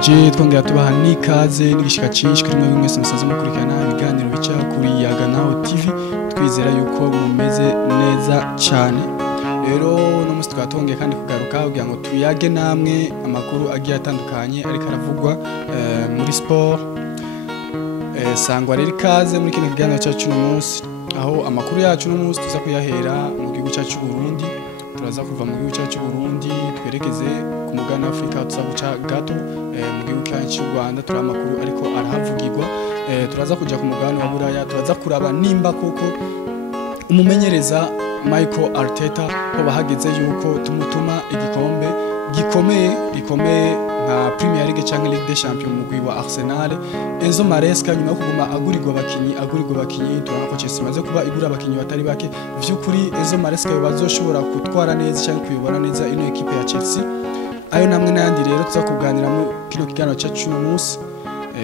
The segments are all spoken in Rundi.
turabaramukije twongera tubaha n'ikaze n'igishika cyinshi kuri mwe mwese musaza mukurikirana ibiganiro bica kuri Yaganaho TV twizera yuko mumeze neza cyane. Rero no musi twatongeye kandi kugaruka kugira ngo tuyage namwe amakuru agiye atandukanye ariko aravugwa muri sport. Sangwa rero ikaze muri kino kiganiro cyacu no munsi aho amakuru yacu no munsi tuza kuyahera mu gihugu cyacu Burundi. Turaza kuva mu gihugu cyacu Burundi twerekeze ku mugana Afrika tuzaguca gato mu gihugu cyacu Rwanda turi amakuru ariko arahavugirwa. Turaza kuja ku mugana wa Buraya turaza kuraba nimba koko umumenyereza Michael Arteta ko bahageze yuko tumutuma igikombe gikomeye nka Premier League cyangwa Ligue des Champions mu gwi wa Arsenal. Enzo Maresca nyuma yo kuguma agurirwa abakinyi turabona ko Chelsea maze kuba igura abakinyi batari bake vy'ukuri. Enzo Maresca bazoshobora kutwara neza cyangwa kuyobora neza ino equipe ya Chelsea. Ayo namwe nandi rero tuza kuganira mu kino kiganiro cyacu no munsi.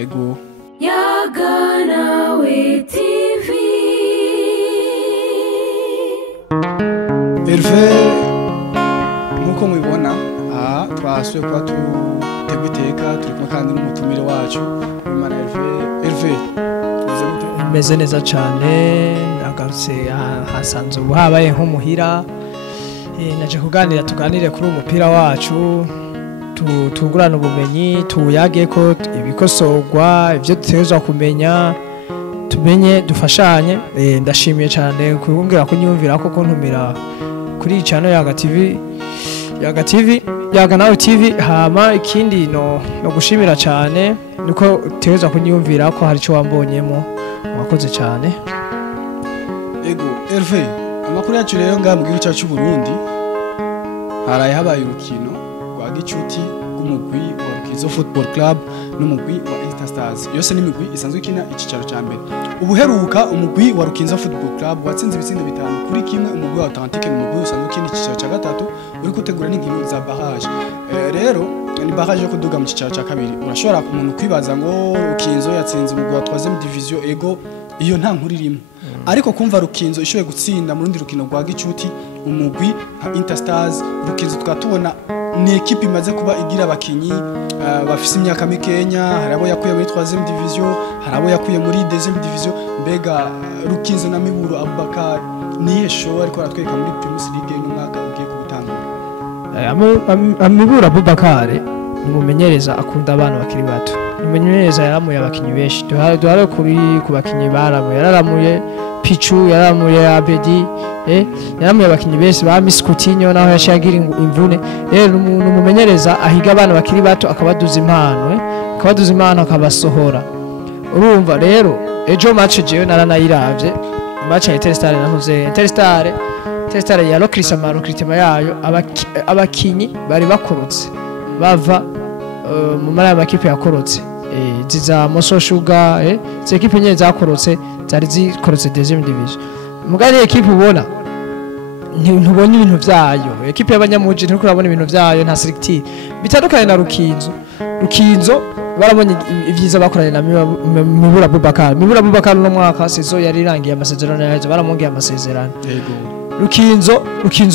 Ego Yaganaho TV Hervé nkuko mubibona twasuye kwa tutegwiteka turi kandi n'umutumire wacu Imana Hervé meze neza cyane nagarutse hasanze uhabaye nko muhira naje kuganira tuganire kuri umupira wacu tungurana ubumenyi tuyage ko ibikosorwa ibyo dutegerezwa kumenya tumenye dufashanye. Ndashimiye cyane kumbwira ko nyumvira ko kuntumira kuri channel Yaganaho TV. Hama ikindi no gushimira cyane nuko tegerezwa kunyumvira ko hari cyo wambonyemo wakoze cyane. Ego Hervé amakuru yacu rero nga mu gihugu cyacu Burundi haraye habaye urukino rwa gicuti rw'umugwi wa Rukinzo Football Club n'umugwi wa Interstars. Yose ni imigwi isanzwe ikina ikicaro cya mbere. Ubuheruka umugwi wa Rukinzo Football Club watsinze ibitsindo 5 kuri kimwe. Umugwi wa Atlantique n'umugwi usanzwe ikina ikicaro cya gatatu uri gutegura n'inkino za barrage. Rero ni barrage yo kuduga mu kicaro cya kabiri. Urashobora ku muntu kwibaza ngo Rukinzo yatsinze umugwi wa 3e division. Ego iyo nta nkuru irimo, ariko kumva Rukinzo ishoboye gutsinda mu rundi rukino rwa gicuti umugwi nka Interstars. Rukinzo twatubona ni equipe imaze kuba igira abakinyi bafise imyaka mikenya, harabo yakuye muri 3e division, harabo yakuye muri 2e division. Mbega Rukinzo na Miburo Abubakar niye show ariko aratwereka muri Premier League n'umwaka ugiye kubutangura. Miburo Abubakar umumenyereza akunda abantu bakiri bato. Umumenyereza yaramuye abakinyi benshi duhare kuri ku bakinyi yaramuye Pichu, yaramuye Abedi, yaramuye abakinyi benshi ba Miss Coutinho naho yashagira imvune. Rero umumenyereza ahiga abantu bakiri bato akabaduza impano akabasohora. Urumva rero ejo match jewe naranayiravye match ya Interstars nahuze Interstars ya Lokrisama yayo abakinyi bari bakorotse bava mu mara y'amakipe yakorotse ziza Moso Sugar ekipe nye zakorotse zari zikorotse 2e division. Mugari ekipe ubona ntubonye ibintu byayo, ekipe y'abanyamuji ntiko urabona ibintu byayo nta selective bitandukanye na Rukinzo barabonye ivyiza bakoranye na Miburo Abubakar no mwaka saison yari irangiye amasezerano yaje baramongeye amasezerano. Rukinzo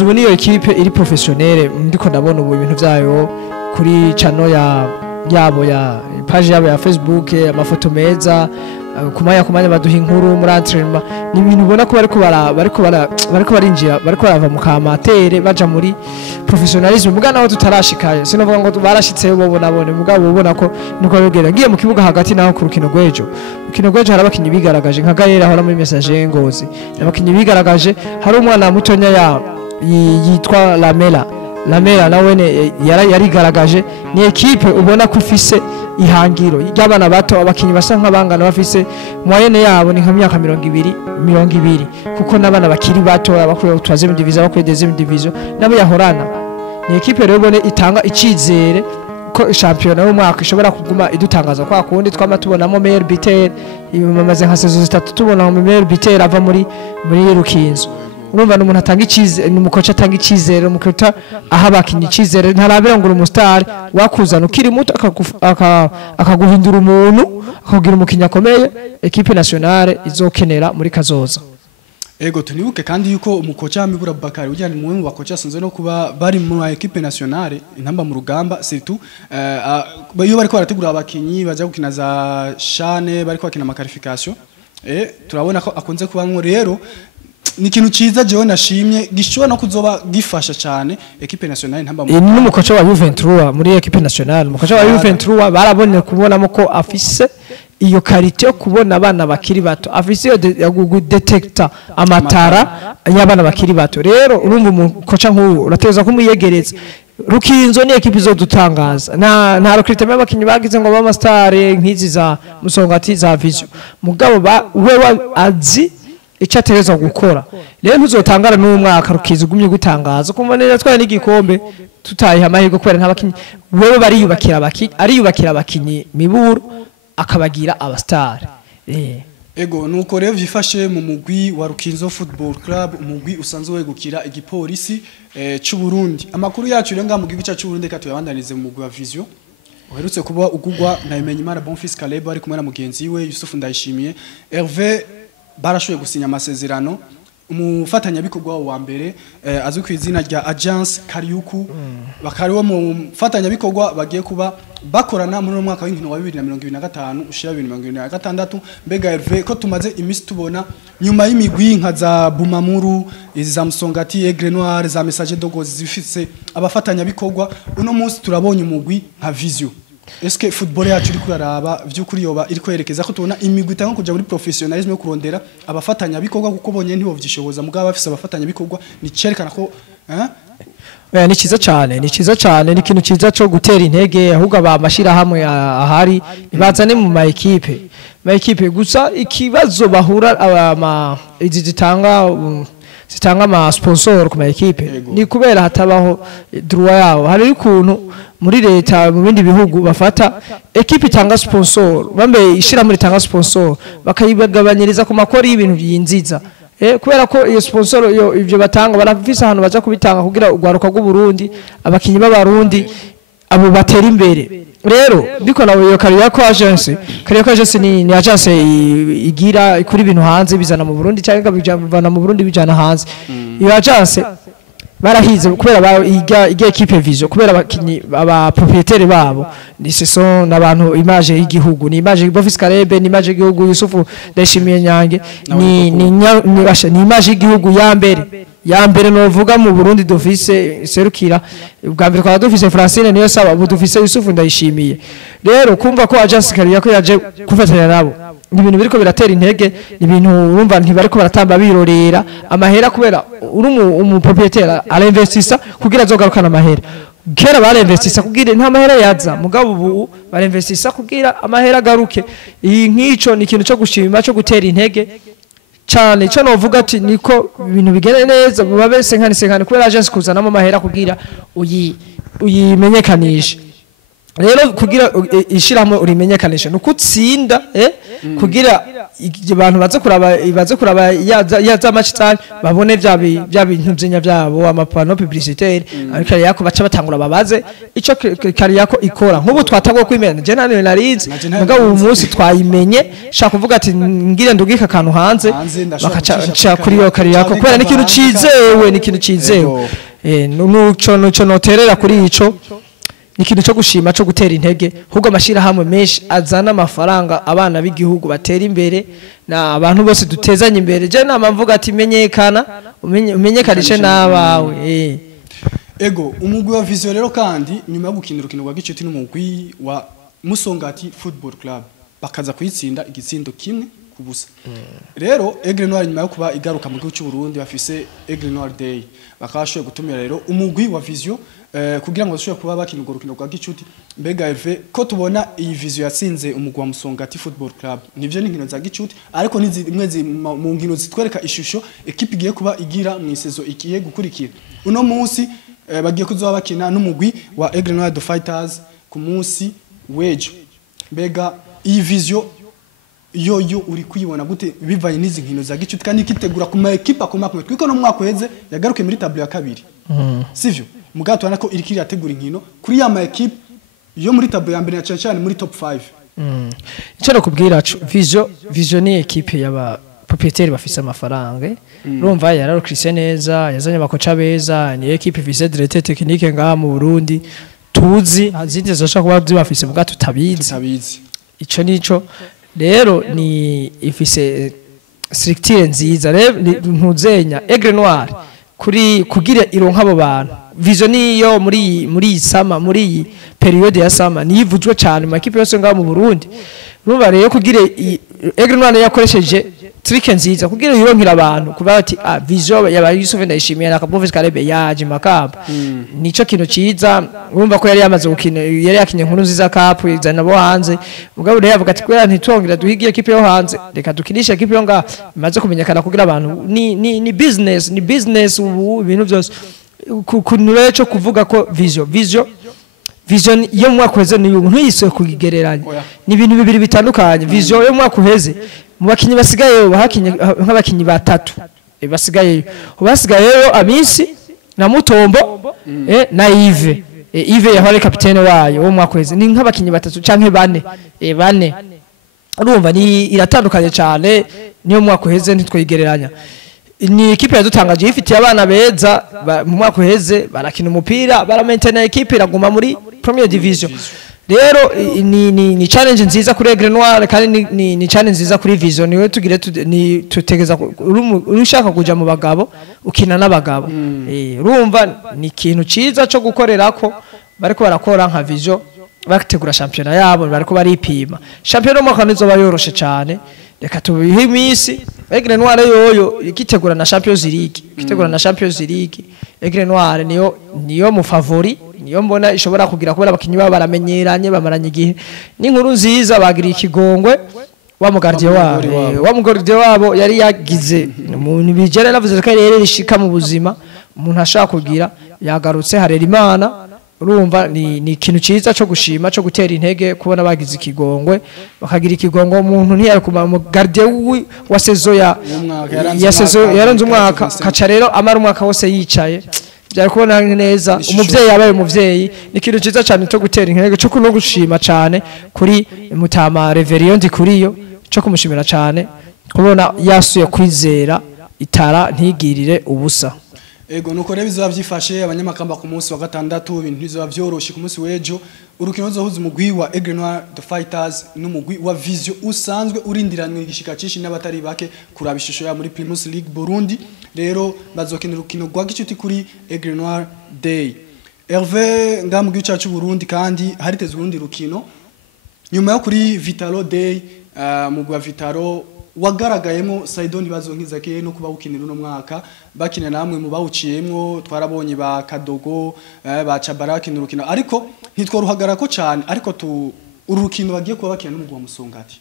ubu niyo ekipe iri professionnelle ndiko ndabona ubu ibintu byayo kuri channel yabo ya page yabo ya Facebook, amafoto meza kumanya baduha inkuru muri entraînement. Ni ibintu ubona ko bariko barinjira bariko barava mu kamatere baja muri professionalism. Mugana aho tutarashikaye sinovuga ngo barashitseyo bo nabone mugabo ubona ko niko yogera ngiye mu kibuga hagati naho ku rukino rwejo hari abakinyi bigaragaje nka Gaël ahora muri message ngozi. Abakinyi bigaragaje hari umwana mutonya yitwa Lamela nawe yarigaragaje. Ni ekipe ubona ko ifise ihangiro y'abana bato, abakinyi basa nk'abangana bafise moyenne yabo ni nka myaka 20 kuko nabana bakiri bato abakuye 3e division abakuye 2e division nabo yahorana. Ni ekipe rero bone itanga icizere ko championnat y'umwaka ishobora kuguma idutangaza kwa kundi twama tubonamo meilleur buteur imamaze nka saison 3 tubona mu meilleur buteur ava muri Rukinzo. Urumva n'umuntu atanga icizere n'umukoca atanga icizere umukuta aha abakinyi icizere ntarabira ngo umustar wakuzana ukiri muto akaguhindura umuntu akagira umukinya akomeye equipe nationale izokenera muri kazoza. Ego tunibuke kandi yuko umukocha Mibura Bakari ujyana mu mu bakocha asanzwe no kuba bari mu equipe nationale intamba mu rugamba surtout iyo bariko barategura abakinyi baje gukina za shane bariko bakina ama qualification turabona ko akunze kubamwo rero ni ikintu ciza jewe nashimye gishobora no kuzoba gifasha cyane equipe nationale intamba mu n'umukocha wa Juventus muri equipe nationale umukocha wa Juventus barabonye kubonamo ko afise iyo karite yo kubona abana bakiri bato afise yo detector amatara y'abana bakiri bato rero urumva umukocha nk'uwo urateza kumuyegereza Rukinzo ni equipe zo dutangaza nta recruitment y'abakinyi bagize ngo baba star nk'izi za Musongati za Vision mugabo wewe azi icyatereza gukora rero ntuzotangara n'umwaka Rukizo gumye gutangaza kumva neza twari n'igikombe tutayiha amahirwe kwera ntabakinyi wewe ariyubakira abakinyi Miburu akabagira abastar ego nuko rero vyifashe mu mugwi wa Rukinzo Football Club umugwi usanzwe wegukira igipolisi cy'u Burundi amakuru yacu rero ngamu gice cy'u Burundi katuyabandanize mu mugwi wa Vision uherutse kuba ugugwa na Imenyimana Bonfils Caleb ari kumwe na mugenzi we Yusuf Ndayishimiye Hervé barashoye gusinya amasezerano umufatanya bikorwa wa mbere azwi ku izina rya Agence Kariuku bakariwo mu fatanya bikorwa bagiye kuba bakorana muri mwaka w'inkino wa 2025 ushira 2026 mbega Hervé ko tumaze imisi tubona nyuma y'imigwi nka za Bumamuru za Musongati Aigle Noir za Message Dogo zifise abafatanya bikorwa uno munsi turabonye umugwi nka Vision Eske football yacu iri kuraraba vy'ukuri yoba iri kwerekeza ko tubona imigwi itanga kuja muri professionalism yo kurondera abafatanya bikorwa kuko bonye ntibo vyishoboza mugabo bafise abafatanya bikorwa ni cerekana ko ni ciza cyane ni ikintu ciza cyo gutera intege ahubwo abamashira hamwe ahari ibazane mu ma equipe gusa ikibazo bahura izi zitanga ama sponsor ku ma equipe ni kubera hatabaho droit yawo hari ukuntu muri leta mu bindi bihugu bafata equipe itanga sponsor bambe ishira muri tanga sponsor bakayibagabanyiriza ku makori y'ibintu byinziza kubera ko iyo sponsor ivyo batanga barafisa ahantu baza kubitanga kugira ugwaruka rw'u Burundi abakinyi b'abarundi abo batera imbere rero biko nawe iyo Kariako agence ni agence igira ikuri ibintu hanze bizana mu Burundi cyangwa bivana mu Burundi bijana hanze iyo agence barahize kubera iga equipe Vision kubera abakinyi aba propriétaire babo ni saison nabantu image y'igihugu ni image Bonfils Caleb ni image y'igihugu Yusufu Ndayishimiye Nyange ni image y'igihugu ya mbere novuga mu Burundi dufise serukira ubwa mbere kwa dufise Francine niyo saba budufise Yusufu Ndayishimiye rero kumva ko agence Kariako yaje kufatanya nabo ni ibintu biriko biratera intege ni ibintu urumva ntibariko baratamba birorera amahera kubera uri umupropriétaire arinvestissa kugira azogarukana amahera kera barinvestissa kugira nta mahera yaza mugabo ubu barinvestissa kugira amahera agaruke iyi nkico ni ikintu cyo gushima cyo gutera intege cyane cyo novuga ati niko ibintu bigene neza babe senkani kubera agence kuzanamo amahera kugira uyimenyekanisha rero kugira ishiramo urimenyekanisha nukutsinda kugira abantu baze kuraba yaza match babone bya bintu byenya byabo amapano publicitaire ariko yako baca batangura babaze ico Kariako ikora nkubu twatagwa kwimena je nane narize mugabo uyu munsi twayimenye shaka kuvuga ati ngire ndugika kantu hanze bakaca kuri yo Kariako kubera ni ikintu cizewe nuco noterera kuri ico ikintu cyo gushima cyo gutera intege ahubwo amashira hamwe menshi azana amafaranga abana b'igihugu batera imbere na abantu bose dutezanye imbere je nama mvuga ati umenyekanishe nabawe ego umugwi wa Vision rero kandi nyuma yo gukinira urukino rwa gicuti n'umugwi wa Musongati Football Club bakaza kuyitsinda igitsindo kimwe kubusa rero Aigle Noir nyuma yo kuba igaruka mu gihugu cy'u Burundi bafise Aigle Noir Day bakashoye gutumira rero umugwi wa Vision kugira ngo bashobore kuba bakina urukino rwa gicuti mbega Hervé ko tubona iyi Vision yatsinze umugwi wa Musongati Football Club nivyo n'inkino za gicuti ariko n'imwe mu nkino zitwereka ishusho equipe igiye kuba igira mu isezo ikiye gukurikira uno munsi bagiye kuzoba bakina n'umugwi wa Aigle Noir Fighters ku munsi wejo mbega iyi Vision yo uri kuyibona gute bivanye n'izi nkino za gicuti kandi kitegura ku ma equipe akomakomeye twiko no mwaka weze yagaruke muri tableau ya kabiri sivyo mugato anako irikiri yategura inkino kuri ya ma equipe yo muri tableau ya mbere cyane muri top 5 icyo nakubwira Vision ni equipe y'aba proprietaire bafise amafaranga urumva yararokrise neza yazanye abakoca beza ni equipe ifise directeur technique ngaha mu Burundi tuzi azindi zoshaka kuba zibafise muga tutabizi ico nico rero ni ifise structure nziza rero ntuzenya Aigle Noir kuri kugira ironka abo bantu vision niyo muri sama muri periode ya sama niyivujwe cyane mu equipe yose ngaha mu Burundi urumva rero kugira Aigle Noir yakoresheje trick nziza kugira yironkira abantu kuba ati vision yaba Yusuf Ndayishimiye na Kabovis Karebe yaje makamba nico kintu ciza urumva ko yari yamaze gukina yari yakinye nkuru nziza cup izana bo hanze mugabo rero yavuga ati kwera ntitwongera duhigiye equipe yo hanze reka dukinisha equipe yo nga imaze kumenyekana kugira abantu ni business ubu ibintu byose kunure cyo kuvuga ko vision yo mwaka uheze ni umuntu yiswe kugereranya ni ibintu bibiri bitandukanye vision yo mwaka uheze mu bakinyi basigaye bahakinye nk'abakinyi batatu basigaye basigayeyo Amisi na Mutombo na Yves yahore kapitene wayo wo mwaka uheze ni nk'abakinyi batatu canke bane urumva ni iratandukanye cyane niyo mwaka uheze ntitwigereranya ni equipe yadutangaje ifitiye abana beza mu mwaka uheze barakina umupira baramaintain equipe iraguma muri Premier Division rero ni challenge nziza kuri Aigle Noir kandi ni challenge nziza kuri Vision niwe tugire tutegeza urushaka kuja mu bagabo ukina n'abagabo urumva ni ikintu ciza cyo gukorerako bariko barakora nka Vision bakitegura championnat yabo bariko baripima championnat mo kanizo bayoroshe cyane reka tubihe imisi Aigle Noir yoyo ikitegura na Champions League Aigle Noir niyo mu favori niyo mbona ishobora kugira kubera abakinyi baba baramenyeranye bamaranye igihe ni nkuru nziza bagira ikigongwe wa mugardie wabo yari yagize umuntu bijere navuze ko yari rishika mu buzima umuntu ashaka kugira yagarutse harera Imana urumva ni ikintu ciza cyo gushima cyo gutera intege kubona bagize ikigongwe bakagira ikigongwe umuntu ntiyari kuma mu gardien wa saison ya saison yaranze umwaka kaca rero amara umwaka wose yicaye byari kubona neza umuvyeyi yabaye umuvyeyi ni ikintu ciza cyane cyo gutera intege cyo kuno gushima cyane kuri Mutama Reverien Ndikuriyo cyo kumushimira cyane kubona yasuye kwizera itara ntigirire ubusa ego nuko rero bizaba byifashe abanyamakamba ku munsi wa gatandatu ibintu bizaba byoroshe ku munsi wejo urukino ruzohuza umugwi wa Aigle Noir the Fighters n'umugwi wa Vision usanzwe urindiranwe igishika cishi n'abatari bake kuraba ishusho ya muri Primus League Burundi rero bazokina urukino rwa gicuti kuri Aigle Noir Day Hervé ngamugiye cyacu Burundi kandi haritezwe urundi rukino nyuma yo kuri Vitalo Day mugwi wa Vitalo wagaragayemo Saidoni bazonkizake no kuba ukinira no mwaka bakina namwe mu bawuciyemwo twarabonye ba Kadogo ba Chabaraki n'urukino ariko ntitworuhagara ko cyane ariko urukino bagiye kuba bakina n'umugwa Musongati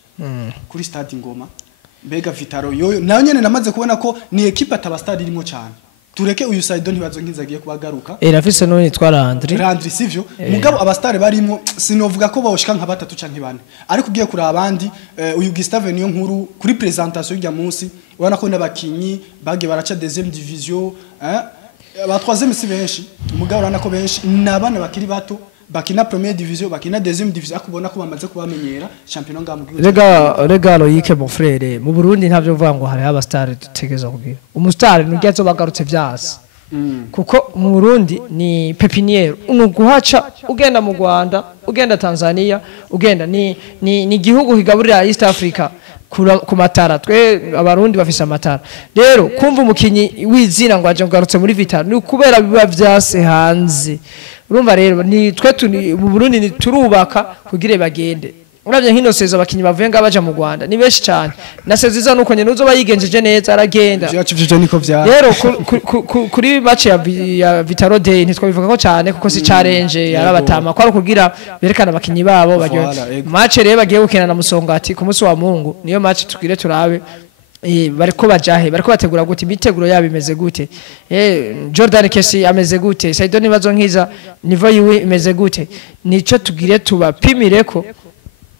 kuri stade Ngoma mbega Vitaro yoyo nayo nyene namaze kubona ko ni equipe ataba stade irimo cyane tureke uyu Saidoni bazonkizagiye kubagaruka rafise none twara Landry sivyo mugabo abastare barimo sinovuga ko bawushika nka batatu canke bane ariko ugiye kuri abandi uyu Gustave niyo nkuru kuri presentation y'ya munsi ubona ko n'abakinyi bage baraca deuxième division ba troisième si benshi mugabo urana ko benshi nabana bakiri bato bakina première division bakina deuxième division akubona ko bamaze kubamenyera championnat ngamugiye rega Loïc mon frère mu Burundi ntavyo vuga ngo hari abastare dutegeza kugira umustar n'ugiye bagarutse vyase kuko mu Burundi ni pepiniere unuguhaca ugenda mu Rwanda ugenda Tanzania ugenda ni gihugu kigaburira East Africa ku matara twe abarundi bafise amatara rero kumva umukinyi wizina ngo aje ngarutse muri Vitalo ni kubera biba vyase hanze urumva rero ni twe mu Burundi ni turubaka kugira bagende uravye hino sezo abakinyi bavuye ngabaja mu Rwanda ni benshi cyane na seziza nuko nyene uzo bayigenjeje neza aragenda byacivije niko vya rero kuri match ya Vitalo Day ntitwabivuga ko cyane kuko si challenge yarabatama ko kugira berekana abakinyi babo bagiye match rero bagiye gukina na Musongati ku munsi wa Mungu niyo match tugire turabe bariko bajahe bariko bategura gute imiteguro yabo imeze gute Jordan Kesi ameze gute Saidoni bazonkiza niveau yiwe imeze gute nico tugire tubapimireko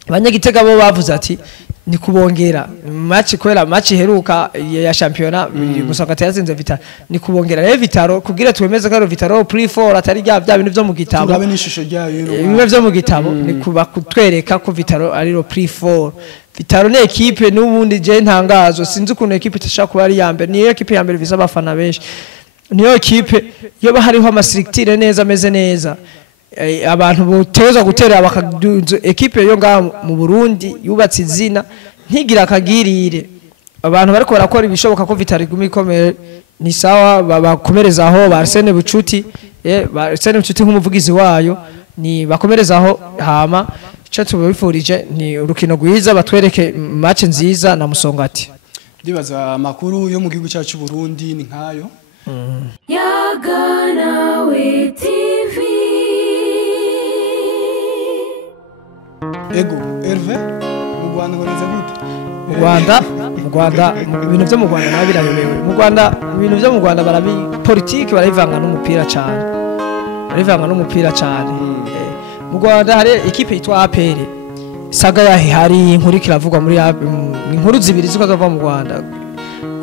abanyagitega bo bavuze ati ni kubongera match kwera match heruka ya championa Musongati yazinze Vitaro ni kubongera rero Vitaro kugira twemeze ko Vitaro pre-4 atari bya bintu byo mu gitabo turabe n'ishusho ryayo bimwe byo mu gitabo ni kuba kutwereka ko Vitaro ari ro pre-4 Vitaro ni equipe n'ubundi je ntangazo sinzi ukuntu equipe itashaka kuba ari ya mbere ni equipe ya mbere visa abafana benshi niyo equipe yo bahariho amastructure neza ameze neza abantu boteza gutera bakadunze equipe yo nga mu Burundi yubatse izina ntigira akagirire abantu bariko barakora ibishoboka ko Vitaro igumi ikomeye ni sawa bakomereza aho Arsene Bucuti Arsene Bucuti nk'umuvugizi wayo ni bakomereza aho hama cyo tubifurije ni urukino rwiza batwereke match nziza na Musongati ndibaza makuru yo mu gihugu cyacu Burundi ni nkayo Yaganawe TV. Ego Hervé mu Rwanda goreza gute mu Rwanda ibintu byo mu Rwanda nabirayobewe mu Rwanda ibintu byo mu Rwanda barabi politique barayivanga n'umupira cyane mu Rwanda hari equipe yitwa APR saga yahe hari inkuru kiravugwa muri inkuru zibiri ziko zava mu Rwanda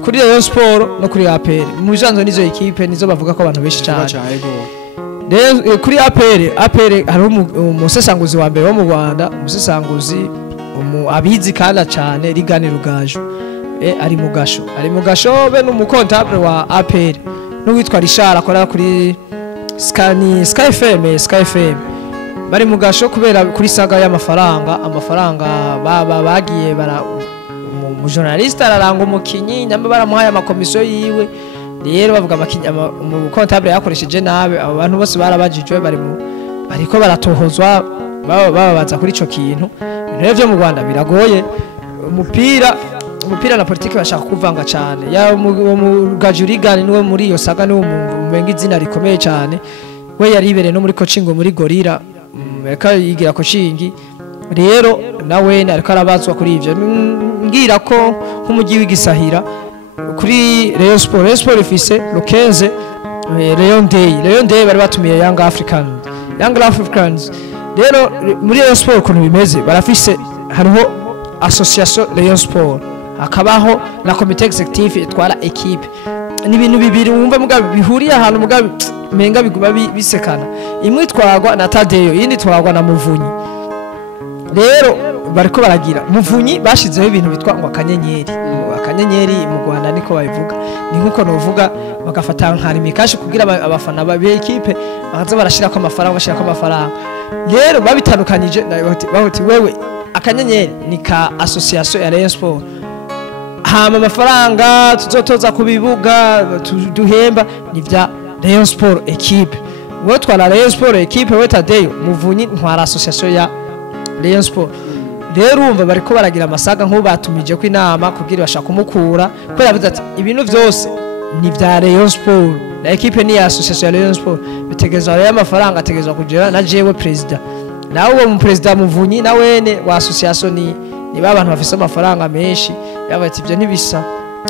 kuri Rayon Sport no kuri APR mu bisanzwe nizo equipe nizo bavuga ko abantu benshi cyane kuri APR hari umusesanguzi wa mbere wo mu Rwanda umusesanguzi abizi kandi cyane Rigani Rugaju ari mu gasho be n'umukontable wa APR n'uwitwa Richard akora kuri Sky FM bari mu gasho kubera kuri saga y'amafaranga bagiye bara mu journaliste araranga umukinyi nyamba baramuhaye amakomisiyo yiwe rero bavuga mu comptable yakoresheje nabe abo bantu bose barabajijwe bariko baratohozwa bababaza kuri ico kintu ibintu byo mu Rwanda biragoye umupira na politike bashaka kuvanga cyane ya mu Gajurigani niwe muri iyo saga niwe mumenga izina rikomeye cyane we yaribere no muri coaching muri Gorilla reka yigira coaching rero nawe ariko arabazwa kuri ivyo ngira ko nk'umugi w'igisahira kuri Rayon Sport ifise Lokenze Rayon Day bari batumiye Young Africans rero muri Rayon Sport ukuntu bimeze barafise hariho association Rayon Sport akabaho na comité executive itwara equipe ni ibintu bibiri wumva mugabe bihuriye ahantu mugabe menga biguba bisekana imwe itwagwa na Tadeyo yindi itwagwa na Muvunyi rero bariko baragira Muvunyi bashizeho ibintu bitwa ngo akanyenyeri mu Rwanda niko babivuga ni nkuko novuga bagafata nkari mikashi kugira abafana babe equipe bakaza barashira ko amafaranga rero babitandukanije bahoti wewe akanyenyeri ni ka association ya Rayon Sport hama amafaranga tuzotoza kubibuga duhemba ni vya Rayon Sport equipe we twara Rayon Sport equipe we Tadeyo Muvunyi ntwara association ya Rayon Sport rero umva bariko baragira amasaga nko batumije ko inama kugira bashaka kumukura ko yavuze ati ibintu byose ni vya Rayon Sport na equipe ni ya association ya Rayon Sport bitegeza ya amafaranga ategezwa kugera na jewe president nawe mu president Muvunyi na wene wa association ni babantu bafise amafaranga menshi yabaye ivyo ntibisa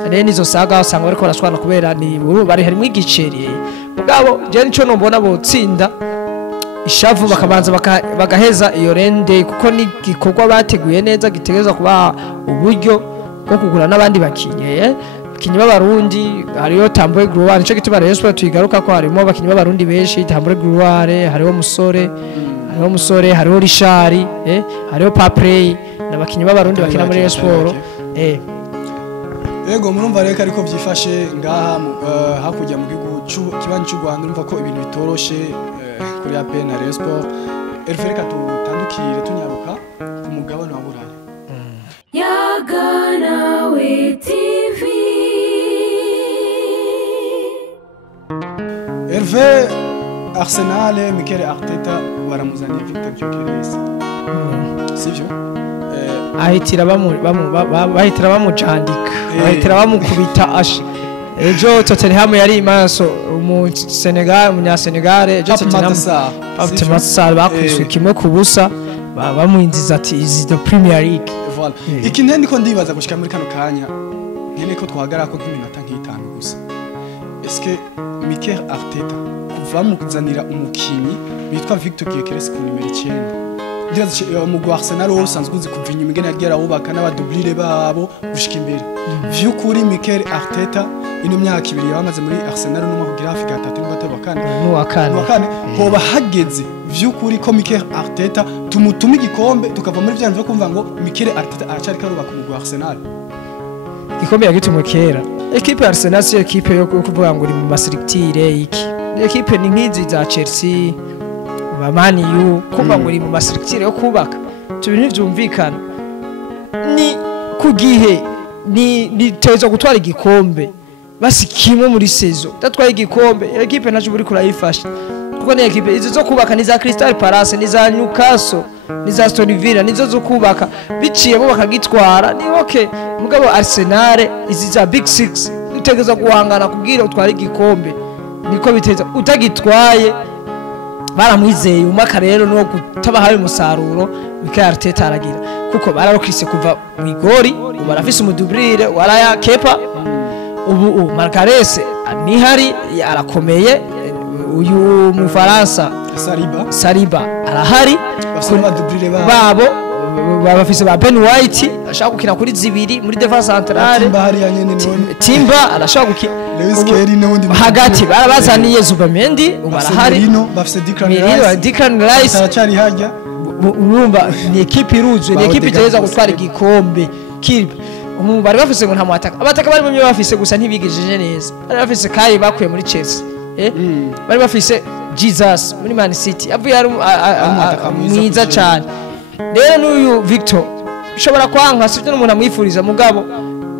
rero nizo saga usanga bariko barashwana kubera ni bari harimo igiceri mugabo je nico nombona botsinda ishavu bakabanza bagaheza iyo rende kuko ni gikorwa bateguye neza gitegezwa kuba uburyo bwo kugura n'abandi bakinye b'abarundi hariyo Tambwe Gloire nico gituma Rayon Sport tuyigaruka ko harimo abakinyi b'abarundi benshi Tambwe Gloire hariho musore hariho Richard hariho Paprey n'abakinyi b'abarundi bakina muri Rayon Sport Ego murumva reka ariko byifashe ngaha hakujya mu gihugu kibanyi cy'u Rwanda urumva ko ibintu bitoroshe kuri APR na Rayon Sport Hervé reka tutandukire tunyaruka ku mugabane wa Burayi Yaganawe TV. Hervé Arsenal Mikel Arteta baramuzaniye Victor Gyökeres sivyo ahitira bamujandika ahitira bamukubita ashi ejo Tottenham yari imaso umunyasenegal ejo Tottenham bakubiswe kimwe ku busa bamuinziza ati is the Premier League voilà iki ndiko ndibaza gushika muri kano kanya nyene ko twahagarako nk'iminota nk'itanu gusa est-ce que Mikel Arteta kuva mukuzanira umukinyi bitwa Victor Gyökeres ku numero 9 ndibaza umugwi wa Arsenal wose usanzwe uzi kuva inyuma ingene yagiye arawubaka n'abadublire babo gushika imbere vy'ukuri Mikel Arteta ino myaka ibiri yamaze muri Arsenal no kugira hafi gatatu n'abataba kane hoba hageze vy'ukuri ko Mikel Arteta tumutuma igikombe tukava muri vyanze kumva ngo Mikel Arteta aracari karubaka umugwi wa Arsenal igikombe yagitumwe kera equipe ya Arsenal si equipe yo kuvuga ngo uri mu maselectire iki equipe ni nkizi za Chelsea ba Man U kuva ngo uri mu maselectire yo kubaka tubintu byumvikana ni kugihe ni tezo gutwara igikombe basi kimwe muri sezo datwaye igikombe equipe naje buri kurayifasha kuko ni equipe izo zo kubaka ni za Crystal Palace ni za Newcastle ni za Aston Villa nizo zo kubaka biciye bo bakagitwara ni okay mugabo Arsenal izi za Big 6 utegeza guhangana kugira utware igikombe niko biteza utagitwaye baramwizeye umaka rero no gutabahaye umusaruro Mikel Arteta aragira kuko bararokise kuva mu igori barafise umudubrire waraya Kepa ubu Marcares nihari arakomeye uyu mu Faransa Saliba arahari basoma dubrire babo bafise ba Ben White ashaka gukina kuri zibiri muri defense centrale Timba arashaka gukina Lewis Kelly n'undi hagati barabazaniye Zubamendi barahari bafise Declan Rice aracari hajya urumva ni equipe iruzwe ni equipe iteza gutwara igikombe kipe bari bafise ngo nta mwataka abataka bari mu bafise gusa ntibigejeje neza bari bafise Kai bakuye muri Chelsea bari bafise Jesus muri Man City avuye ari mwiza cyane rero n'uyu Victor ushobora kwanka sivyo n'umuntu amwifuriza mugabo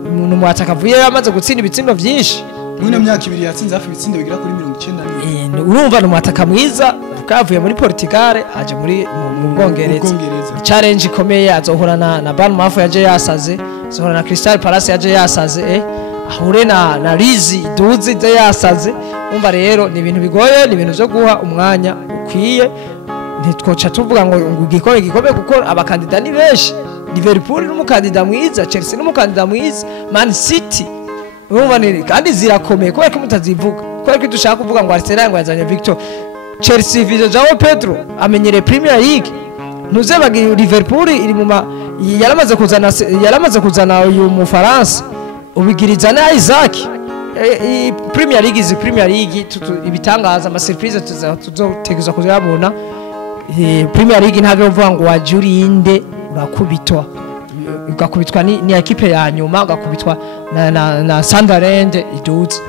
umuntu mwataka avuye yamaze gutsinda ibitsindo byinshi mwino myaka ibiri yatsinze hafi ibitsindo bigira kuri 94 urumva n'umwataka mwiza kavuye muri Portugal aje muri mu Bwongereza challenge ikomeye azohorana na Bournemouth yaje yasaze azohorana na Crystal Palace yaje yasaze ahure na Rizi duzi ze yasaze umva rero ni ibintu bigoye ni ibintu byo guha umwanya ukwiye ntitwoca tuvuga ngo igikombe kuko abakandida ni benshi Liverpool n'umukandida mwiza Chelsea n'umukandida mwiza Man City urumva ni kandi zirakomeye kubera ko mutazivuga kubera ko dushaka kuvuga ngo Arsenal ngo yazanye Victor Chelsea vije Joao Pedro amenyere Premier League ntuzebagi Liverpool iri mu yaramaze kuzana uyu mu Faransa ubigiriza na Isaac Premier League izi Premier League ibitangaza ama surprise tuzotegeza kuzabona Premier League ntabwo uvuga ngo wajurinde urakubitwa ugakubitwa ni equipe ya nyuma ugakubitwa na Sunderland iduze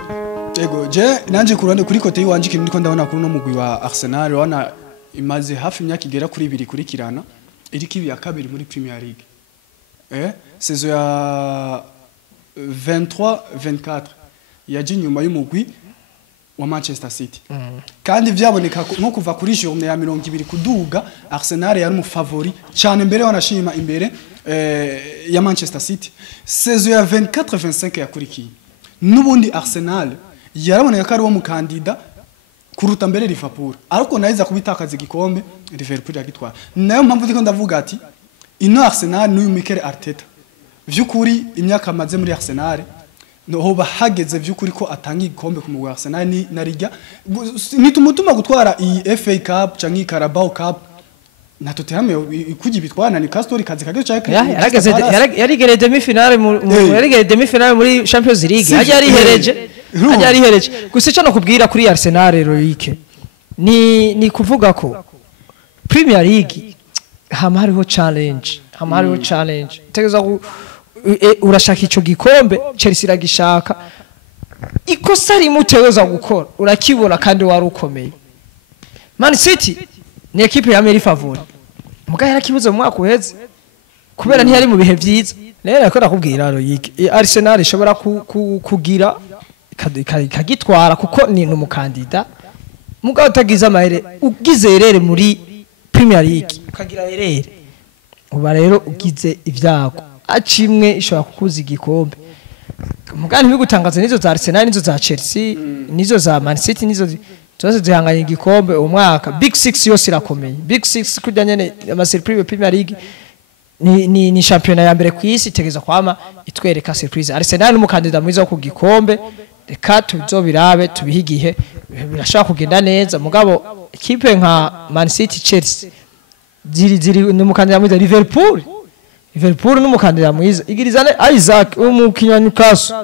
ego je nanje kurande kuri kote yiwanje kintu ndiko ndabona kuri no mugwi wa Arsenal wana imaze hafi imyaka igera kuri 2 kurikirana iri kibi ya kabiri muri Premier League saison ya 23-24 yaje nyuma y'umugwi wa Manchester City kandi vyaboneka nko kuva kuri journée ya 20 kuduga Arsenal yari mu favori cyane mbere wanashima imbere ya Manchester City saison ya 24-25 yakurikiye nubundi Arsenal yaraboneka ko ari wo mukandida kuruta mbere Liverpool ariko nahiza kubitakaza igikombe Liverpool yagitwara nayo mpamvu ndiko ndavuga ati ino Arsenal n'uyu Mikel Arteta vyukuri imyaka amaze muri Arsenal hoba hageze vyukuri ko atanga igikombe ku mugwa Arsenal ni narijya nitumutuma gutwara iyi FA Cup canke Carabao Cup na Tottenham ikugi bitwana ni Castor kazi kage cyake yarigere demi finale yarigere demi finale muri Champions League haje ari hereje gusa cyo no kubwira kuri Arsenal rero yike ni kuvuga ko Premier League hama hariho challenge tegeza urashaka ico gikombe Chelsea iragishaka ikosa rimuteweza gukora urakibona kandi warukomeye Man City ni equipe ya Meri favori muga yarakibuze mu mwaka uheze kubera ntiyari mu bihe byiza rero yako nakubwira rero Arsenal ishobora kugira ikagitwara kuko ni umukandida muga utagize amahere ugize erere muri Premier League ukagira erere uba rero ugize ivyago acimwe ishobora kukuza igikombe mugani bigutangaza nizo za Arsenal nizo za Chelsea nizo za Man City nizo zose zihanganye igikombe umwaka Big 6 yose irakomeye Big 6 kujya nyene ama surprise Premier League ni championnat ya mbere kwisi tegeza kwama itwereka surprise Arsenal n'umukandida mwiza wo ku gikombe reka tuzobirabe tubihigihe birashaka kugenda neza mugabo equipe nka Man City Chelsea ziri n'umukandida mwiza Liverpool n'umukandida mwiza igirizane Isaac umukinyi wa Newcastle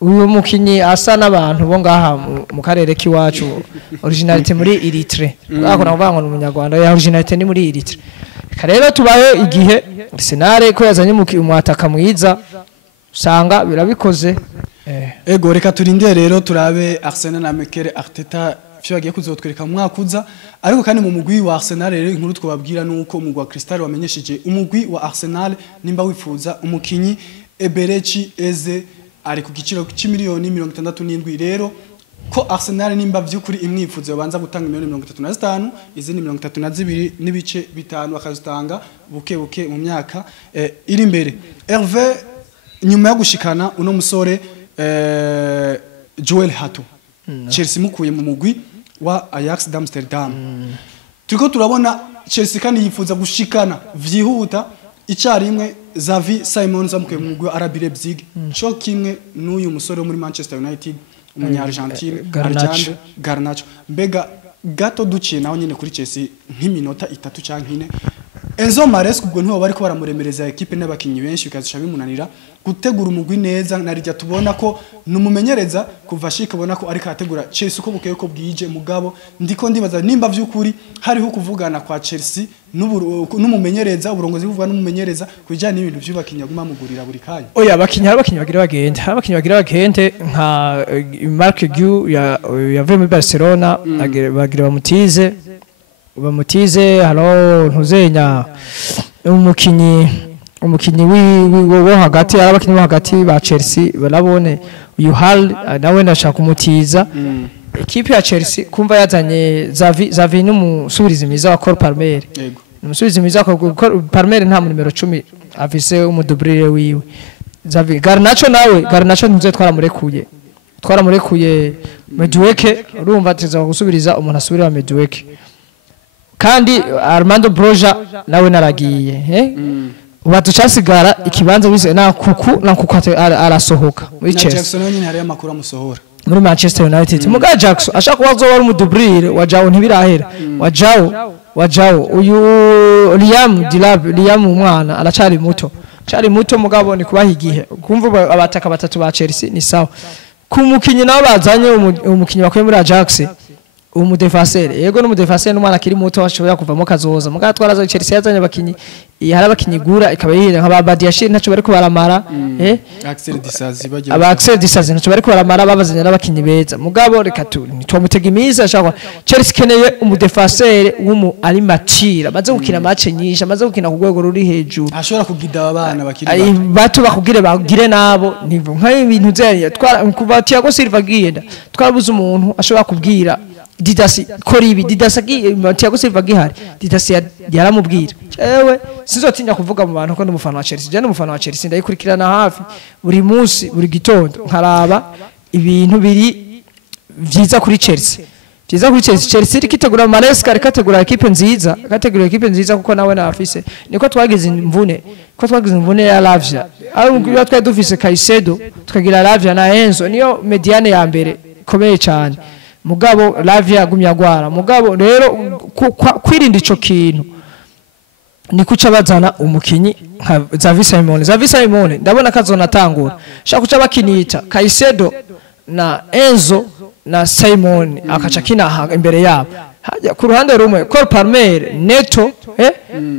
uyu mukinyi asa n'abantu bo ngaha mu karere k'iwacu originality muri Eritrea ako navuga ngo n'umunyarwanda ya originality ni muri Eritrea rero tubaye igihe Arsenal ko yazanye umwataka mwiza usanga birabikoze ego reka turinde rero turabe Arsenal na Mikel Arteta bagiye kuzotwereka mu mwaka uza ariko kandi mu mugwi wa Arsenal rero inkuru twababwira nuko umugwi wa Crystal wamenyesheje umugwi wa Arsenal nimba wifuza umukinyi Eberechi Eze ari ku giciro c'imiliyoni 67 rero ko Arsenal nimba vyukuri imwifuza babanza gutanga miliyoni 35 izindi 32 n'ibice bitanu akazitanga buke buke mu myaka iri imbere Hervé nyuma yo gushikana uno musore Joel Hato Chelsea mukuye mu mugwi wa Ajax d'Amsterdam turiko turabona Chelsea kandi yifuza gushikana vyihuta icyarimwe Xavi Simons amukuye mu mugwi wa RB Leipzig cyo kimwe n'uyu musore muri Manchester United umunya-Argentine Garnacho mbega gato duciye naho nyine kuri Chelsea nk'iminota 3 canke 4 Enzo Maresca ubwo ntibo bariko baramuremereza equipe n'abakinyi benshi bikazisha bimunanira gutegura umugwi neza narijya tubona ko numumenyereza kuva shika bona ko ari kategura Chelsea uko bukeye ko bwije mugabo ndiko ndibaza nimba vyukuri hariho kuvugana kwa Chelsea n'umumenyereza uburongozi buvuga n'umumenyereza kujyana n'ibintu by'ubakinya guma mugurira buri kanya oya abakinya bagira bagende nka Marc Guiu yavuye muri Barcelona bagira bamutize halo ntuzenya umukinyi wo hagati abakinyi bo hagati ba Chelsea barabone uyu Hall nawe ndashaka kumutiza equipe ya Chelsea kumva yazanye Xavi n'umusubirizi mwiza wa Cole Palmer yego umusubirizi mwiza wa Palmer nta mu numero 10 afise umudubrire wiwe Xavi Garnacho ntuze twaramurekuye Madueke urumva ateza gusubiriza umuntu asubira Madueke kandi Armando Broja nawe naragiye Watuchasigara ikibanza bize na kuku arasohoka muri Chelsea Jackson nyine hari amakuru amusohora muri Manchester United muga Jackson ashaka kubazo wari umudubrire wa Jao ntibirahera wa Jao uyu Liam umwana aracari muto mugabo ni kubaha igihe kumva abataka batatu ba Chelsea ni sawa kumukinyi nabo bazanye umukinyi bakwe muri Ajax umudefenseur yego n'umudefenseur n'umwana kiri muto ashobora kuvamo kazoza muga twaraza Chelsea yazanye abakinyi hari abakinyi gura ikaba yire nka Badiashile ntaco bariko baramara Axel Disazi ntaco bariko baramara babazanye n'abakinyi beza mugabo reka twamutega imiza ashaka Chelsea keneye umudefenseur ari matira maze gukina match nyinshi maze gukina ku rwego ruri hejuru ashobora kugida abana bakiri bato bakugire bagire nabo nivo nk'ibintu zeye kuva Thiago Silva giyenda twarabuze umuntu ashobora kubwira Didasi koribi Didasi Thiago Silva gihari Didasi yaramubwira ewe sizotinya kuvuga mu bantu ko ndumufana wa Chelsea je ndumufana wa Chelsea ndayikurikirana hafi buri munsi buri gitondo nkaraba ibintu biri vyiza kuri Chelsea Chelsea ikitegura Maresca ikategura equipe nziza kuko nawe nafise niko twagize imvune ya Lavia aho twari dufise Caicedo tukagira Lavia na Enzo niyo mediane ya mbere komeye cyane mugabo Lavia yagumya gwara mugabo rero kwirinda ico kintu ni kuca bazana umukinyi nka Xavi Simone ndabona kazonatangura shaka kuca bakinita Caicedo na Enzo na Simone akaca kina imbere yabo haja ku ruhande rumwe Cole Palmer Neto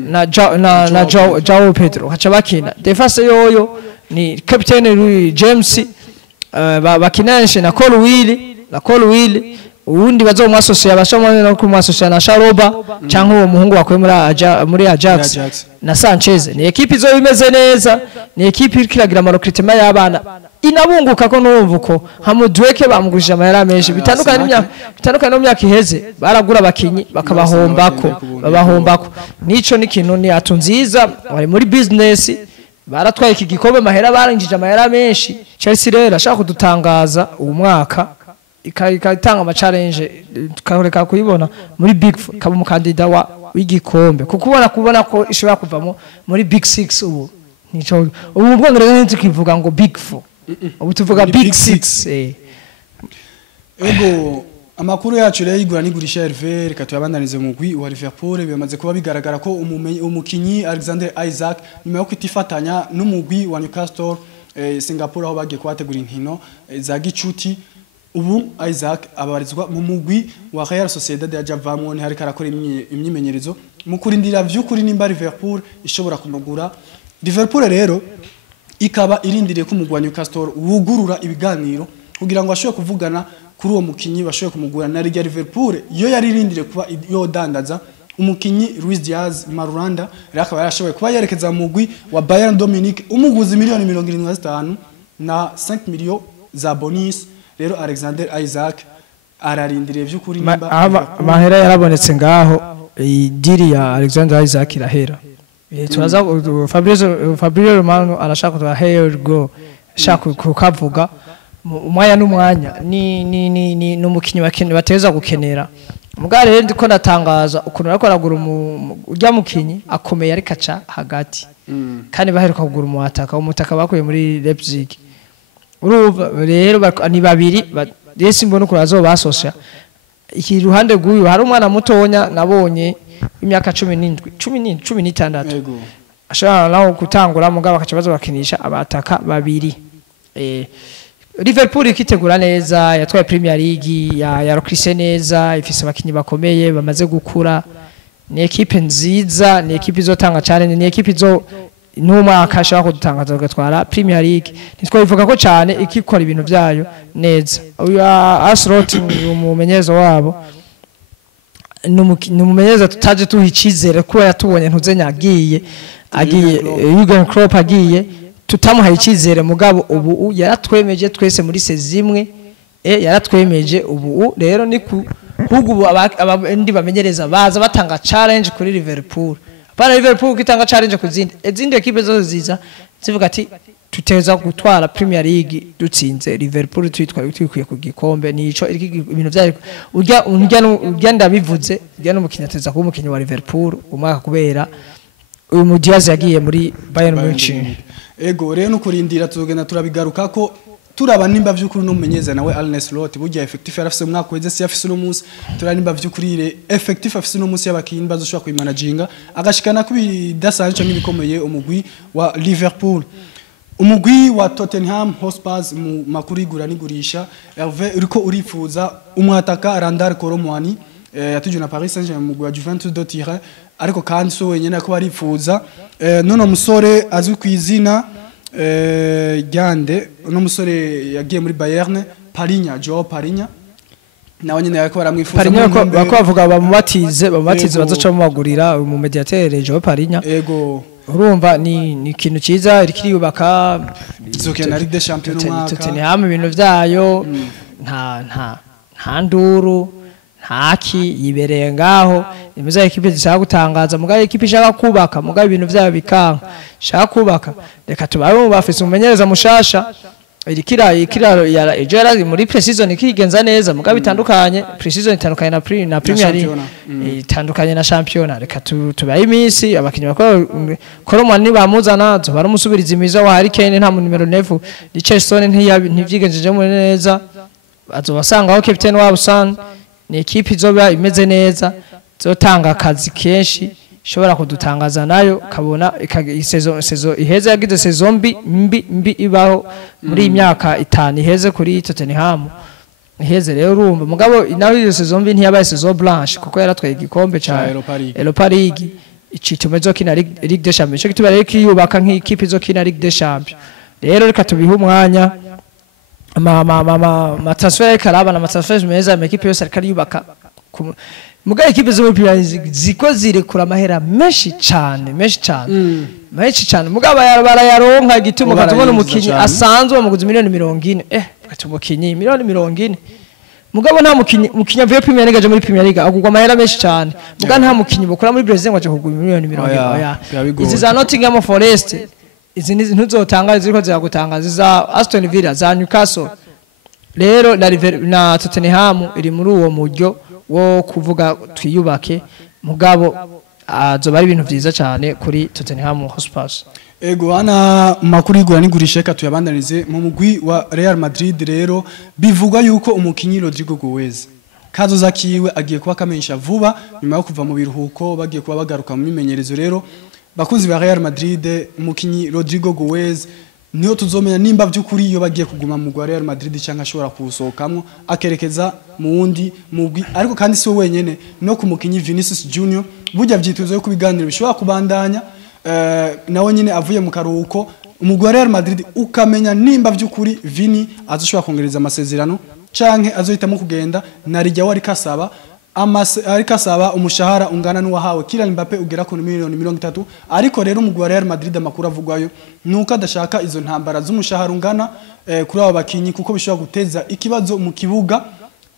na Joao Pedro akaca bakina defense yoyo ni captain Louis James bakinanishe na Cole Will ubundi bazomwasosia bashomwe no kumwasosia na Sharoba canke uwo muhungu wakwe muri Ajax na Sanchez ni equipe izo bimeze neza ni equipe ikiragira recruitment y'abana inabunguka ko numvuko Hamudueke bamugurije amahera menshi bitandukanye no myaka iheze baragura abakinyi babahombako nico ni kintu ni atunziza bari muri business baratwaye iki gikombe mahera barinjije amahera menshi Chelsea rero ashaka kudutangaza uwo mwaka ikatanga ama challenge tukareka kuyibona muri Big Four kaba umukandida w'igikombe kuko kubona ko ishobora kuvamo muri Big 6 ubu nico ubu bwongereza ntikivuga ngo Big Four ubu tuvuga Big 6 ego Amakuru yacu rero igura n'igurisha Hervé reka tuyabandanize mu mugwi wa Liverpool bimaze kuba bigaragara ko umukinyi Alexander Isaac nyuma yo kwitifatanya n'umugwi wa Newcastle Singapore aho bagiye kubategura inkino za gicuti ubu Isaac abarizwa mu mugwi wa Real Sociedad ya Javamwo ni hariko arakora imyimenyerezo mu kurindira vy'ukuri nimba Liverpool ishobora kumugura. Liverpool rero ikaba irindiriye ko umugwi wa Newcastle wugurura ibiganiro kugira ngo ashobore kuvugana kuri uwo mukinyi bashoboye kumugura na Liverpool yo yaririndire kuba yo dandaza umukinyi Luis Diaz Marulanda akaba yarashoboye kuba yerekeza mu mugwi wa Bayern Dominique umuguzi miliyoni 75 na 5 miliyoni za bonus. Rero Alexander Isaac ararindiriye vy'ukuri nimba amahera yarabonetse ngaho idiri ya Alexander Isaac irahera. Turaza Fabrizio Romano arashaka kuba here go shaka kukavuga umwanya n'umwanya ni n'umukinyi bakeneye bateza gukenera mugare rero ndiko natangaza ukuntu ariko aragura urya mukinyi akomeye ari kaca hagati kandi baheruka kugura umutaka bakuye muri Leipzig uruva rero ni babiri yesi mbona uko bazobasosha iki ruhande guyu hari umwana mutonya nabonye imyaka 16 ashaka naho gutangura mugabo akaca bazobakinisha abataka babiri Liverpool ikitegura neza yatwaye Premier League yarokrise neza ifise abakinyi bakomeye bamaze gukura ni equipe nziza ni equipe izotanga cyane ni equipe izo n'umwaka ashaka kudutangaza gatwara Premier League nitwabivuga ko cyane ikikora ibintu byayo neza uyu Ancelotti umumenyereza wabo numumenyereza tutaje tuhicizere ko yatubonye ntuzenya agiye Jurgen Klopp agiye tutamuhaye ikizere mugabo ubu yaratwemeje twese muri sezimwe yaratwemeje ubu rero ni kuhugu abandi bamenyereza baza batanga challenge kuri Liverpool para Liverpool kitanga challenge kuzindi equipe zose ziza zivuga ati tuteza gutwara Premier League dutsinze Liverpool twikwiye ku gikombe nico ibintu byayo urya ndabivuze urya n'umukinnyi ateza kuba umukinnyi wa Liverpool umwaka kubera uyu Diaz yagiye muri Bayern Munich. Ego rero no kurindira tugenda turabigaruka ko turaba nimba vy'ukuri no mumenyeza nawe Arne Slot burya effective yarafise umwaka weze si yafise no munsi turanimba vy'ukuri effective afise no munsi y'abakinyi bazoshobora kuyimanaginga agashikana kubidasanje n'ibikomeye umugwi wa Liverpool. Umugwi wa Tottenham Hotspur mu makuru igura n'igurisha Hervé uriko urifuza umwataka Randal Colomwani yatujwe na Paris Saint-Germain mu mugwi wa Juventus de Turin ariko kandi so wenyene ko barifuza none umusore azwi kwizina Gande no musore yagiye muri Bayern Joao Parinya nawe nyene yako baramwifuza Parinya bako bavuga bamubatize bazoca mumagurira mu mediateur Joao Parinya ego urumva ni ikintu ciza irikiri yubaka izokena Ligue des Champions umwaka Tottenham ibintu vyayo nta nduru haki yibereye ngaho imiza equipe zishaka gutangaza mugaye equipe ishaka kubaka mugaye ibintu byayo bikanka shaka kubaka reka tubaye bafise umumenyereza mushasha irikira ejo yari muri pre-season ikigenza neza mugabe bitandukanye pre-season itandukanye na Premier League itandukanye na champion reka tubaye iminsi abakinyi bakora Colomwani bamuzana zo baramusubiriza imiza wa Harry Kane nta mu numero 9 Richardson ntivyigenjeje mu neza azobasanga aho captain wabo Son ni equipe izoba imeze neza zotanga akazi kenshi ishobora kudutangaza nayo kabona sezo iheze yagize sezo mbi ibaho muri imyaka 5 iheze kuri Tottenham iheze rero urumva mugabo naho iyo sezo mbi ntiyabaye sezo blanche kuko yaratwaye igikombe ca Europa League icitume zo kina Ligue des Champions cyo kitubare kiyubaka nk'ikipe zo kina Ligue des Champions rero reka tubiha umwanya ma transfer karaba na transfer meza equipe yose ariko yubaka mugaye equipe zo muri ziko zirekura amahera menshi cyane mugaba barayaronka gituma katubona umukinyi asanzwe bamuguze miliyoni 40 katumukinyi miliyoni 40 mugabo nta mukinyi avuye Premier League aje muri Premier League agugwa amahera menshi cyane muga nta mukinyi bukora muri Brazil ngo aje kugura miliyoni 40 izi za Nottingham Forest izi ntuzotanga ziriko ziragutangaza za Aston Villa za Newcastle rero na Tottenham iri muri uwo mujyo wo kuvuga twiyubake mugabo azoba ari ibintu byiza cyane kuri Tottenham Hotspur. Ego ana makuru igura n'igurisha ka tuyabandanize mu mugwi wa Real Madrid rero bivugwa yuko umukinyi Rodrigo Goes kazoza kiwe agiye kuba kamenyesha vuba nyuma yo kuva mu biruhuko bagiye kuba bagaruka mu mimenyerezo rero bakunzi ba Real Madrid umukinyi Rodrigo Goes niyo tuzomenya nimba by'ukuri iyo bagiye kuguma mu Real Madrid cyangwa ashobora kusohokamwo akerekeza mu wundi mugwi ariko kandi si we wenyene no ku mukinyi Vinicius Junior burya vyituzo yo kubiganira bishobora kubandanya nawe nyine avuye mu karuhuko umugwi Real Madrid ukamenya nimba by'ukuri Vini azoshobora kongereza amasezerano canke azohitamo kugenda narijya wari kasaba ariko asaba umushahara ungana n'uwahawe Kylian Mbappe ugera ku miliyoni 30 ariko rero umugwi wa Real Madrid amakuru avugwayo nuko adashaka izo ntambara z'umushahara ungana kuri abo bakinyi kuko bishobora guteza ikibazo mu kibuga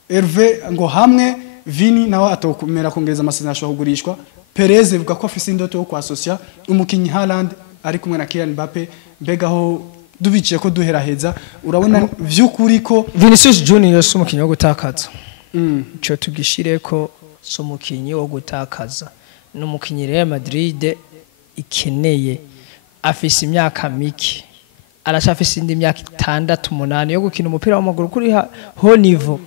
Hervé ngo hamwe Vini nawe atokumera kongereza amasezerano ashobora kugurishwa Perez vuga ko afise indoto yo kwasocia umukinyi Haaland ari kumwe na Kylian Mbappe mbegaho dubiciye ko duheraheza urabona vy'ukuri ko Vinicius Junior si umukinyi wo gutakaza cyo tugishire ko so mukinyi wo gutakaza no mukinyi Real Madrid ikeneye afise imyaka mike arashafise indi myaka 6-8 yo gukina umupira w'amaguru kuri ho niveau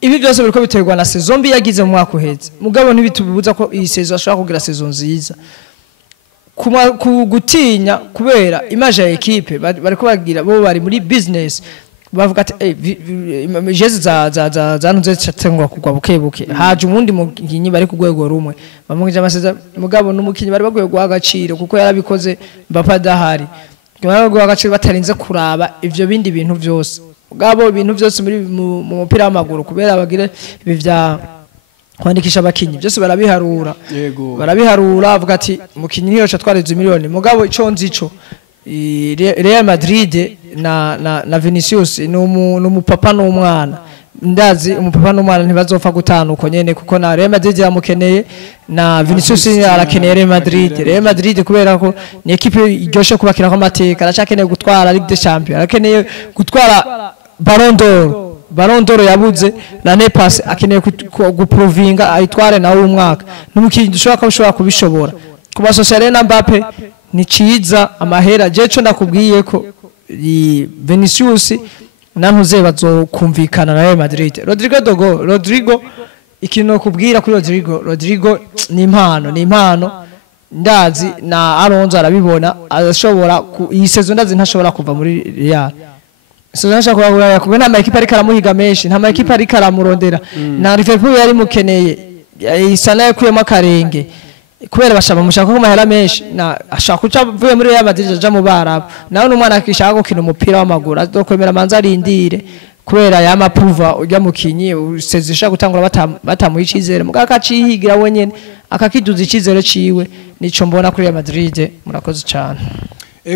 ibi byose biriko biterwa na saison mbi yagize mu mwaka uheze mugabo ntibitubibuza ko iyi saison ashaka kugira saison nziza gutinya kubera image ya equipe bariko bagira bo bari muri business bavuga ati jezi za ntuze cyatengwa kugwa bukebuke haje umundi mukinyi bari ku rwego rumwe bamugije amaseza mugabo n'umukinyi bari baguye guha agaciro kuko yarabikoze Mbappe adahari bari guha agaciro batarinze kuraba ivyo bindi bintu byose mugabo ibintu byose muri mu mupira w'amaguru kubera bagire ibi vya kwandikisha abakinyi byose barabiharura avuga ati mukinyi niyo cyatwareze miliyoni mugabo ico nzico Real Madrid na Vinicius n'umupapa n'umwana ndazi umupapa n'umwana ntibazopfa gutanuko nyene kuko na Real Madrid yamukeneye na Vinicius arakeneye Real Madrid kubera ko ni equipe iryoshe kubakira ko amateka aracakeneye gutwara Ligue des Champions arakeneye gutwara Ballon d'Or yabuze na Nepas akeneye guprovinga ayitware nawe umwaka n'umukinyi dushobora kubishobora kuba sociale na Mbappe ni ciza amahera jeco ndakubwiye ko Vinicius nantuze bazokumvikana na Real Madrid Rodrigo ikintu kubwira kuri Rodrigo ni impano ndazi na Alonso arabibona ashobora iyi saison ndazi ntashobora kuva muri Real saison ashobora kuba nta equipe ari karamuhiga menshi nta equipe ari karamurondera na Liverpool yari mukeneye isana yakuyemo akarenge kubera bashaba mushaka ko mahera menshi na ashaka kuca vuye muri Real Madrid aja mu Barabu nawe n'umwana akishaka gukina umupira w'amaguru azokwemera manza arindire kubera yamapuva ujya mukinyi usezesha gutangura batamuha icizere mugaka acihigira wenyene akakiduza icizere ciwe nico mbona kuri Real Madrid murakoze cyane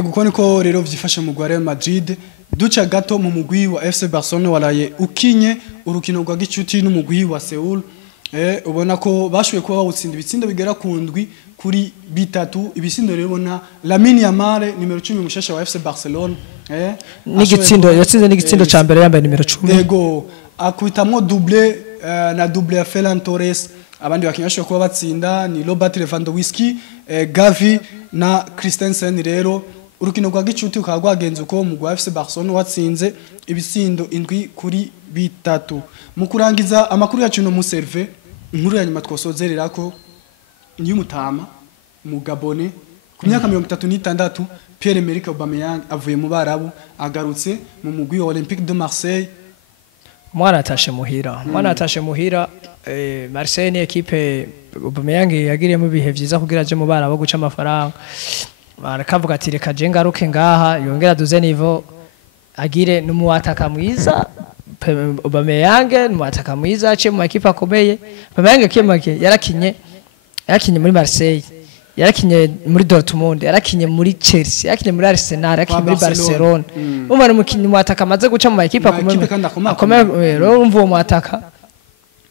guko niko rero vyifashe mu Real Madrid duca gato mu mugwi wa FC Barcelona waraye ukinye urukino rwa gicuti n'umugwi wa Seoul ubona ko bashoboye kuba bawutsinda ibitsindo bigera ku ndwi kuri bitatu ibisindo rero bona Lamine Yamal nimero 10 mushasha wa FC Barcelona n'igitsindo yatsinze n'igitsindo ca mbere yambaye nimero 10 yego akuitamwo double na double ya Ferran Torres abandi bakinnyi bashoboye kuba batsinda ni Robert Lewandowski Gavi na Christensen rero urukino rwa gicuti ukaba rwagenze uko mu rwa FC Barcelona watsinze ibisindo indwi kuri bitatu mu kurangiza amakuru yacu no muserve inkuru ya nyuma twosozerera ko Nyumutama mu Gabone ku myaka 36 Pierre-Emerick Aubameyang avuye mu Barabu agarutse mu mugwi wa Olympique de Marseille mwana atashe muhira Marseille ni equipe Aubameyang yagiriye mu bihe vyiza kugira aje mu Barabu guca amafaranga barakavuga ati reka je ngaruke ngaha yongera duze niveau agire n'umuwataka mwiza Aubameyang n'umuwataka mwiza ace mu equipe akomeye Aubameyang kemake yarakinye muri Marseille yarakinye muri Dortmund yarakinye muri Chelsea yarakinye muri Arsenal yarakinye muri Barcelona umwana umukinyi mwataka amaze guca mu equipe akomeye rero umva uwo mwataka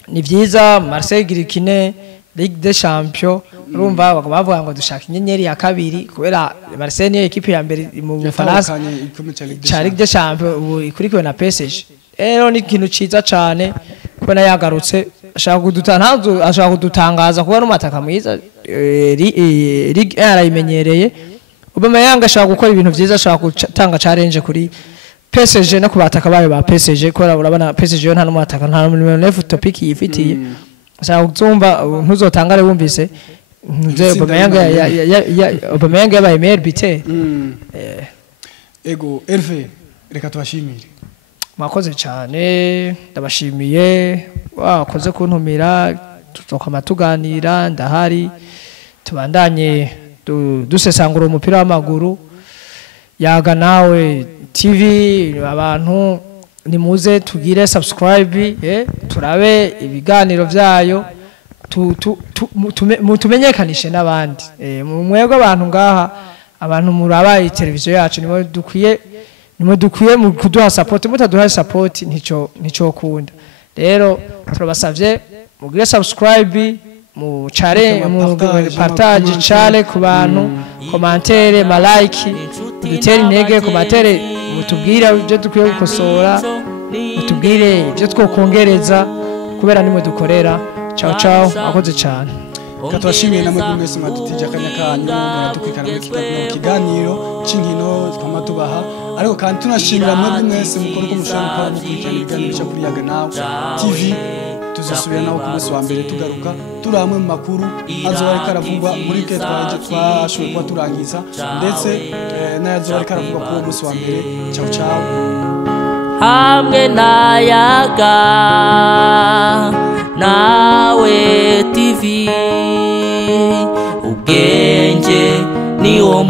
ni vyiza Marseille girikine Ligue des Champions urumva bavuga ngo dushaka inyenyeri ya kabiri kubera Marseille ni equipe ya mbere mu Faransa cha Ligue des Champions ikurikiwe na PSG rero ni ikintu ciza cyane kubona yagarutse ashaka kudutangaza kuba n'umataka mwiza Ligue arayimenyereye Aubameyang ashaka gukora ibintu vyiza ashaka gutanga challenge kuri PSG no kubataka bayo ba PSG ko urabona PSG yo nta n'umwataka nta n'umuntu topic yifitiye sha uzumva ntuzotangare wumvise Aubameyang yabaye meilleur buteur ego Hervé reka tubashimire mwakoze cyane ndabashimiye wakoze kuntumira tuzokama tuganira ndahari tubandanye dusesangura umupira w'amaguru Yaga Nawe TV abantu nimuze tugire subscribe turabe ibiganiro byayo tumenyekanishe n'abandi mwebwe abantu ngaha abantu murabaye televiziyo yacu nimwe dukwiye mu kuduha support mutaduha support ntico kunda rero turabasavye mugire subscribe mu chare mu partage chale ku bantu commentaire ma like dutere intege commentaire mutubwira ibyo dukwiye gukosora mutubwire ibyo twokongereza kubera nimwe dukorera ciao akoze cyane katwashimiye namwe mwese madutije akanya kanyu muradukwikana mu kiganiro c'inkino twamatubaha ariko kandi tunashimira mwebwe mwese mukora uko mushaka gukurikirana ibiganiro cyo kuri Yaga Nawe TV tuzasubira nawo ku munsi wa mbere tugaruka turi hamwe mu makuru azoba ariko aravugwa muri ke twashoboye kuba turangiza ndetse n'ayazoba ariko aravugwa ku munsi wa mbere ciao hamwe na Yaga Nawe TV ubwenge ni wo